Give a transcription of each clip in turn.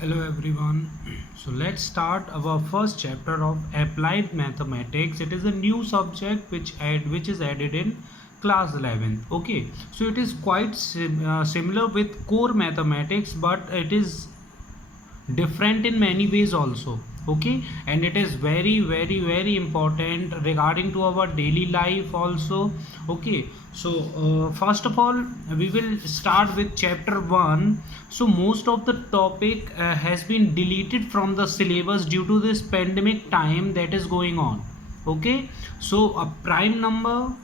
Hello everyone. So let's start our first chapter of applied mathematics. It is a new subject which is added in class 11th. Okay. So it is quite similar with core mathematics, but it is different in many ways also. Okay, and it is very important regarding to our daily life also. Okay, so first of all we will start with chapter 1. So most of the topic has been deleted from the syllabus due to this pandemic time that is going on. Okay, so a prime number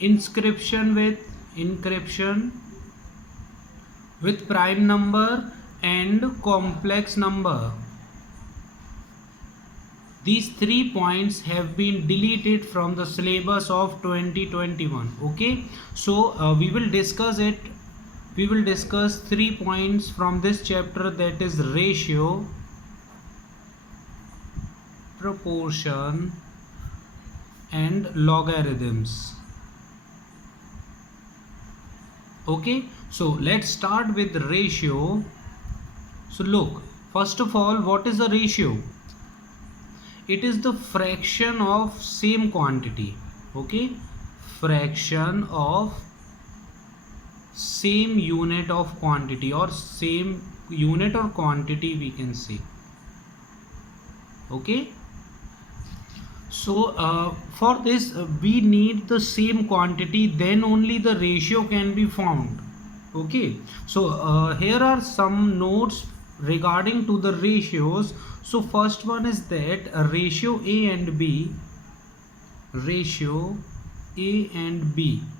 inscription with encryption with prime number and complex number. These 3 points have been deleted from the syllabus of 2021. Okay, so we will discuss it. We will discuss 3 points from this chapter, that is ratio, proportion and logarithms. Okay, so let's start with ratio. So look, first of all, what is a ratio? It is the fraction of same quantity. Okay, fraction of same unit of quantity, or same unit or quantity we can say. Okay, so for this we need the same quantity, then only the ratio can be found. Okay, so here are some notes regarding to the ratios. So first one is that a ratio A and B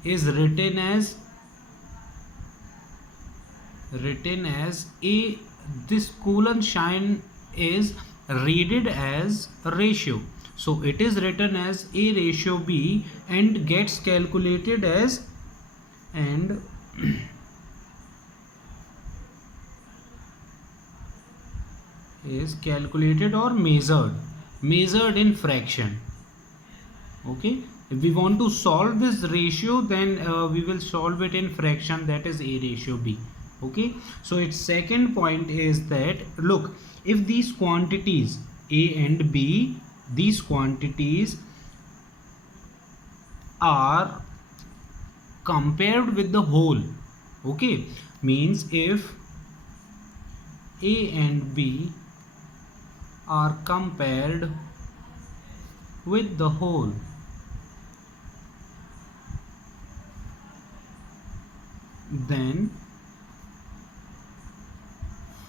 is written as A. This colon sign is read as a ratio, so it is written as A ratio B and gets calculated as is calculated or measured in fraction. Okay, if we want to solve this ratio, then we will solve it in fraction, that is A ratio B. Okay, so its second point is that, look, if these quantities A and B, these quantities are compared with the whole. Okay, means if A and B are compared with the whole, then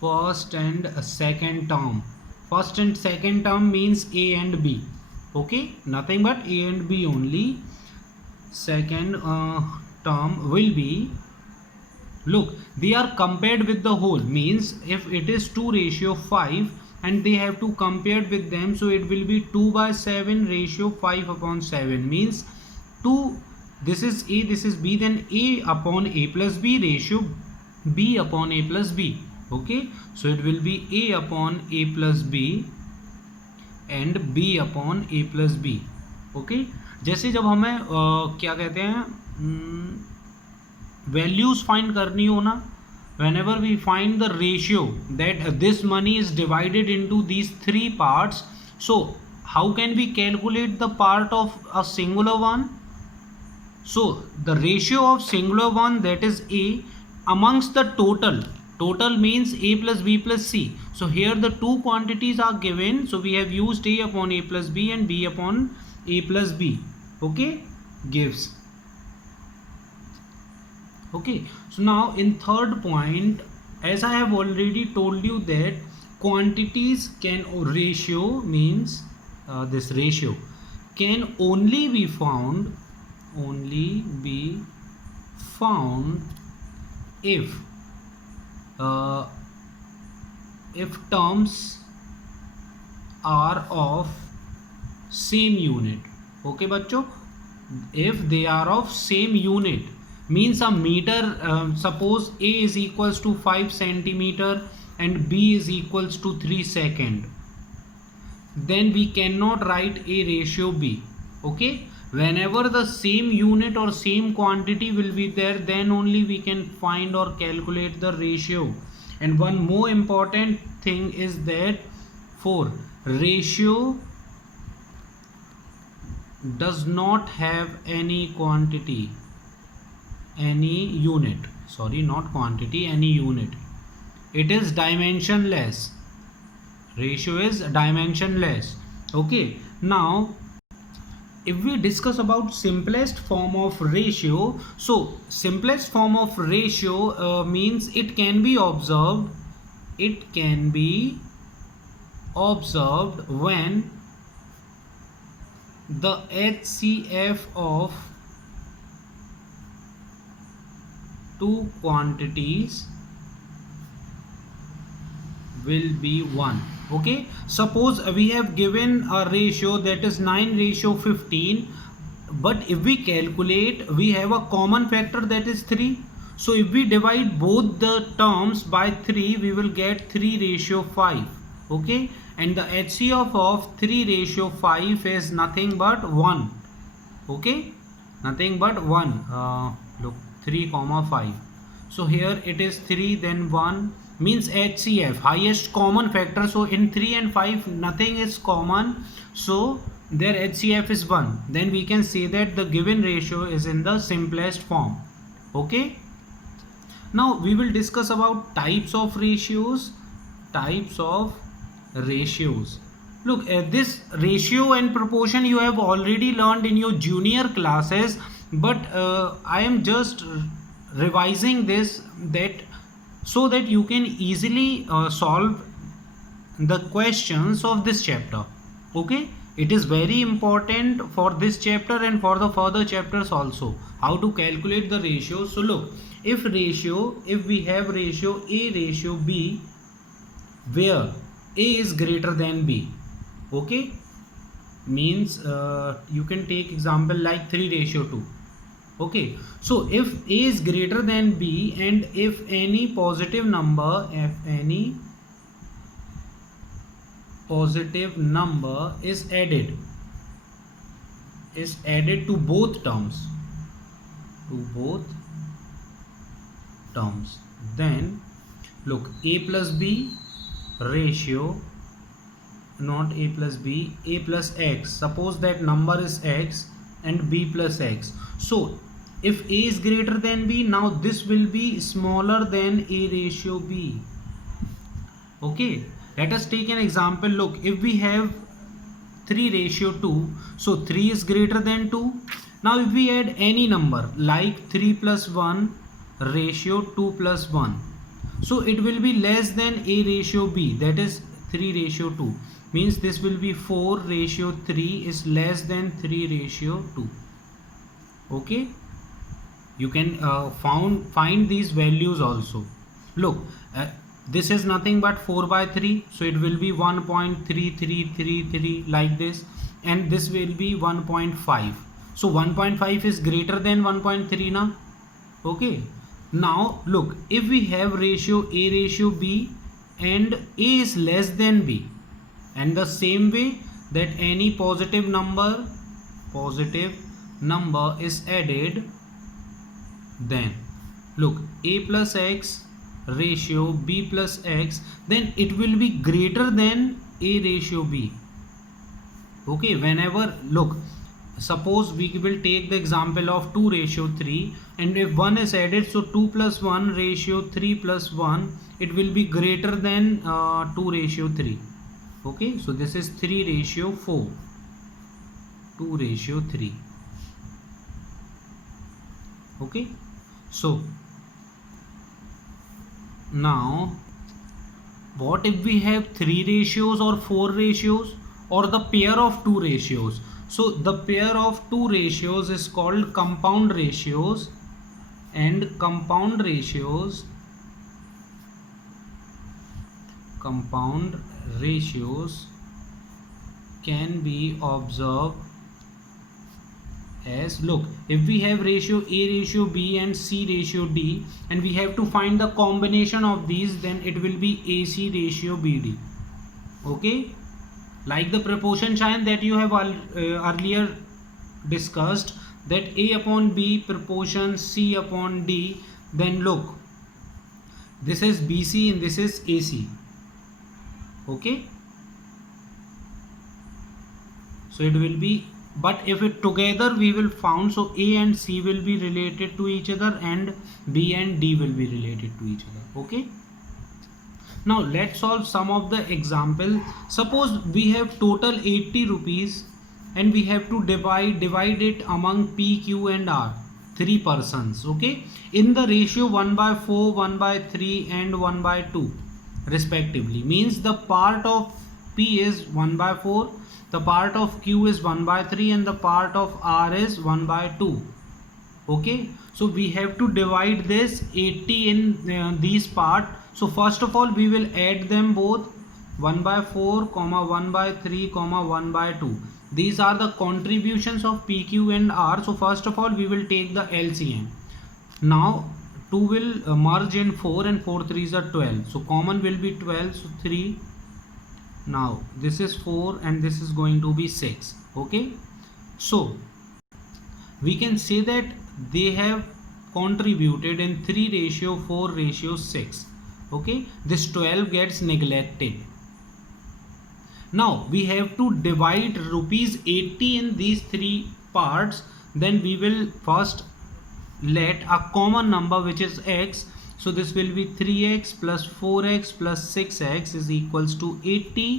first and second term means A and B. Okay, nothing but A and B only. Second term will be, look, they are compared with the whole, means if it is 2:5 and they have to compare with them, so it will be 2/7 ratio 5/7, means 2, this is A, this is B, then A upon A plus B ratio B upon A plus B. Okay, so it will be A upon A plus B and B upon A plus B. Okay, जैसे जब हमें क्या कहते हैं values find करनी हो ना, whenever we find the ratio that this money is divided into these 3 parts, so how can we calculate the part of a singular one? So the ratio of singular one, that is A, amongst the total means A plus B plus C. So here the two quantities are given, so we have used A upon A plus B and B upon A plus B. Okay, gives. Okay, so now in third point, as I have already told you that quantities can, ratio means this ratio can only be found if terms are of same unit. Okay बच्चों, if they are of same unit, means a meter, suppose A is equals to 5 centimeter and B is equals to 3 second, then we cannot write A ratio B. Okay, Whenever the same unit or same quantity will be there, then only we can find or calculate the ratio. And one more important thing is that for ratio does not have any quantity, any unit, sorry, not quantity, any unit. It is dimensionless. Ratio is dimensionless. Okay, now if we discuss about simplest form of ratio, so simplest form of ratio means it can be observed, it can be observed when the HCF of two quantities will be 1. Okay, suppose we have given a ratio that is 9:15, but if we calculate, we have a common factor that is 3. So if we divide both the terms by 3, we will get 3:5. Okay, and the HCF of 3:5 is nothing but 1. Okay, nothing but 1. Look, 3,5. So here it is 3, then 1, means HCF, highest common factor. So in 3 and 5 nothing is common, so their HCF is 1. Then we can say that the given ratio is in the simplest form. Okay, now we will discuss about types of ratios. Types of ratios. Look, this ratio and proportion you have already learned in your junior classes, but I am just revising this that so that you can easily solve the questions of this chapter. Okay, it is very important for this chapter and for the further chapters also, how to calculate the ratio. So look, if we have ratio A ratio B, where A is greater than B, okay, means you can take example like 3:2. Okay, so if A is greater than B and if any positive number is added to both terms, then look, A plus B ratio, not A plus B, A plus X, suppose that number is X and B plus X. So if A is greater than B, now this will be smaller than A ratio B. Okay, let us take an example. Look, if we have 3:2, so 3 is greater than 2. Now if we add any number like 3 plus 1 ratio 2 plus 1, so it will be less than A ratio B, that is 3:2, means this will be 4:3 is less than 3:2. Okay, you can find these values also. Look, this is nothing but 4/3, so it will be 1.3333 like this, and this will be 1.5. so 1.5 is greater than 1.3 now. Okay, now look, if we have ratio A ratio B and A is less than B, and the same way that any positive number is added, then look, A plus X ratio B plus X, then it will be greater than A ratio B. Okay, whenever, look, suppose we will take the example of 2:3, and if 1 is added, so 2 plus 1 ratio 3 plus 1, it will be greater than 2:3. Okay, so this is 3:4, 2:3. Okay, so now what if we have 3 ratios or 4 ratios or the pair of 2 ratios? So the pair of 2 ratios is called compound ratios, and compound ratios can be observed as, look, if we have ratio A ratio B and C ratio D, and we have to find the combination of these, then it will be AC ratio BD. Okay, like the proportion sign that you have earlier discussed that A upon B proportion C upon D, then look, this is BC and this is AC. Okay, so it will be, but if it together we will found, so A and C will be related to each other and B and D will be related to each other. Okay, now let's solve some of the example. Suppose we have total 80 rupees and we have to divide it among P, Q and R, 3 persons. Okay, in the ratio 1/4, 1/3 and 1/2 respectively. Means the part of P is 1/4, the part of Q is 1/3 and the part of R is 1/2. Okay, so we have to divide this 80 in these part. So first of all we will add them both, 1/4, 1/3, 1/2. These are the contributions of P, Q and R. So first of all we will take the LCM. Now 2 will merge in 4 and 4 3s are 12. So common will be 12. So 3. Now this is 4 and this is going to be 6. Okay. So we can say that they have contributed in 3:4:6. Okay. This 12 gets neglected. Now we have to divide rupees 80 in these 3 parts. Then we will first let a common number which is x. So this will be 3x plus 4x plus 6x is equals to 80.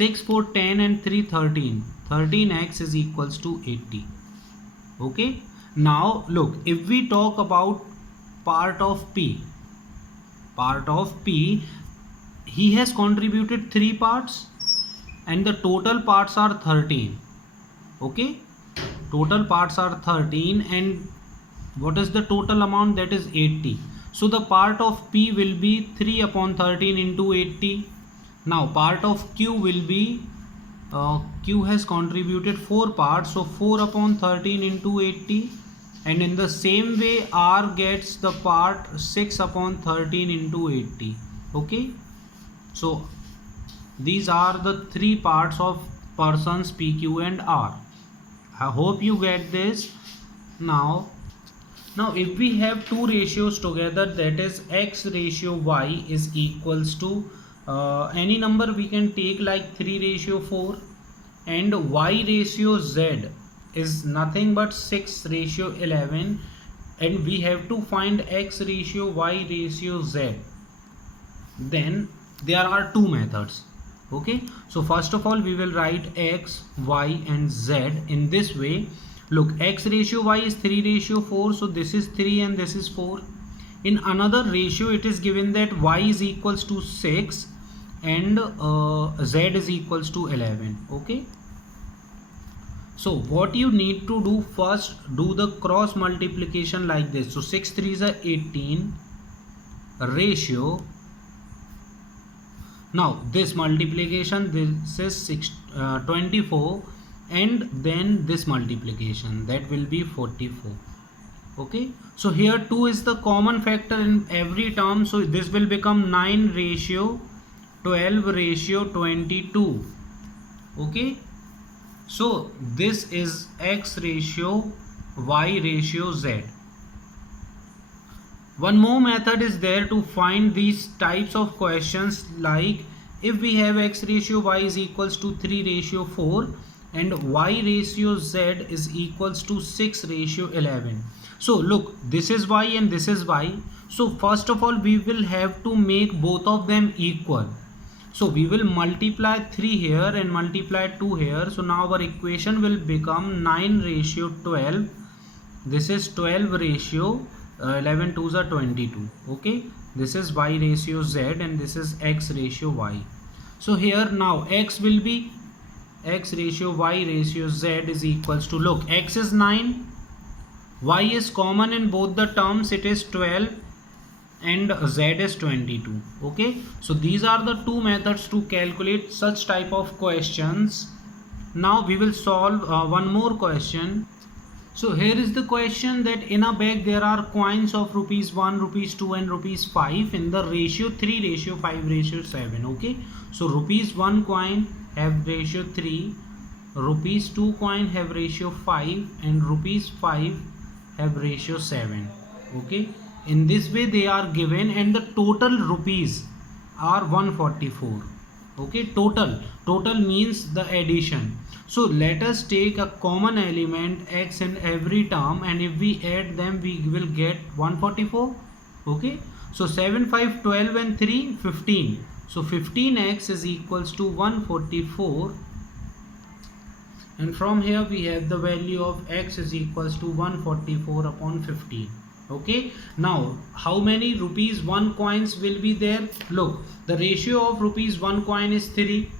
6, 4, 10 and 3, 13. 13x is equals to 80. Okay. Now look, if we talk about part of P, he has contributed 3 parts and the total parts are 13. Okay, total parts are 13 and what is the total amount? That is 80. So the part of P will be 3/13 into 80. Now part of Q will be Q has contributed 4 parts, so 4/13 into 80. And in the same way R gets the part 6/13 into 80. Okay, so these are the 3 parts of persons P, Q and R. I hope you get this. Now if we have two ratios together, that is x ratio y is equals to any number we can take like 3:4, and y ratio z is nothing but 6:11, and we have to find x ratio y ratio z. Then there are two methods. Okay, so first of all we will write x, y and z in this way. Look, x ratio y is 3:4, so this is 3 and this is 4. In another ratio it is given that y is equals to 6 and z is equals to 11. Okay, so what you need to do, first do the cross multiplication like this. So 6 3s are 18 ratio. Now this multiplication, this is 24, and then this multiplication, that will be 44. Okay, so here 2 is the common factor in every term, so this will become 9:12:22. Okay, so this is x ratio y ratio z. One more method is there to find these types of questions, like if we have x ratio y is equals to 3:4 and y ratio z is equals to 6:11. So look, this is y and this is y. So first of all we will have to make both of them equal. So we will multiply 3 here and multiply 2 here. So now our equation will become 9:12. This is 12 11 2s are 22. Okay, this is y ratio z and this is x ratio y. So here now x will be x ratio y ratio z is equals to, look, x is 9, y is common in both the terms, it is 12, and z is 22. Okay, so these are the two methods to calculate such type of questions. Now we will solve one more question. So here is the question that in a bag there are coins of ₹1, ₹2 and ₹5 in the ratio 3:5:7. Okay, so ₹1 coin have ratio 3, rupees 2 coin have ratio 5 and rupees 5 have ratio 7. Okay, in this way they are given and the total rupees are 144. Okay, total means the addition. So let us take a common element x in every term, and if we add them we will get 144. Okay, so 7, 5, 12 and 3 15. So 15x is equals to 144, and from here we have the value of x is equals to 144 upon 15. Okay, now how many rupees 1 coins will be there? Look, the ratio of rupees 1 coin is 3.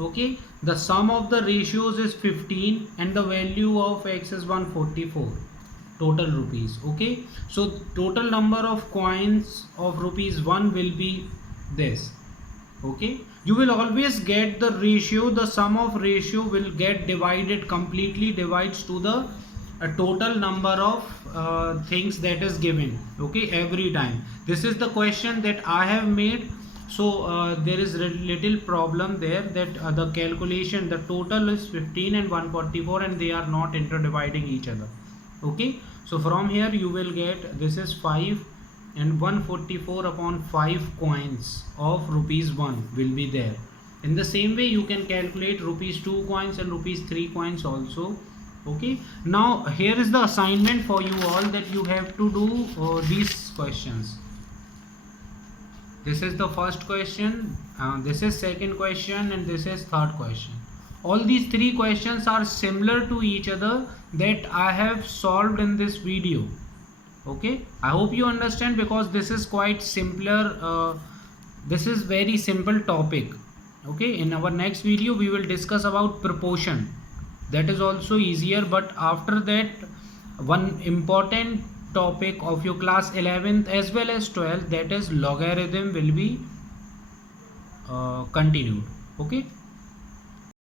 Okay, the sum of the ratios is 15 and the value of x is 144 total rupees. Okay, so total number of coins of rupees 1 will be this. Okay, you will always get the ratio, the sum of ratio will get divided, completely divides to the total number of things that is given. Okay, every time. This is the question that I have made. So there is little problem there, that the calculation, the total is 15 and 144 and they are not interdividing each other. Okay, so from here you will get this is 5 and 144 upon 5 coins of rupees 1 will be there. In the same way you can calculate rupees 2 coins and rupees 3 coins also. Okay, now here is the assignment for you all, that you have to do these questions. This is the first question, this is second question, and this is third question. All these three questions are similar to each other that I have solved in this video. Okay, I hope you understand, because this is quite simpler, this is very simple topic. Okay, in our next video we will discuss about proportion. That is also easier, but after that one important topic of your class 11th as well as 12th, that is logarithm, will be continued. Okay.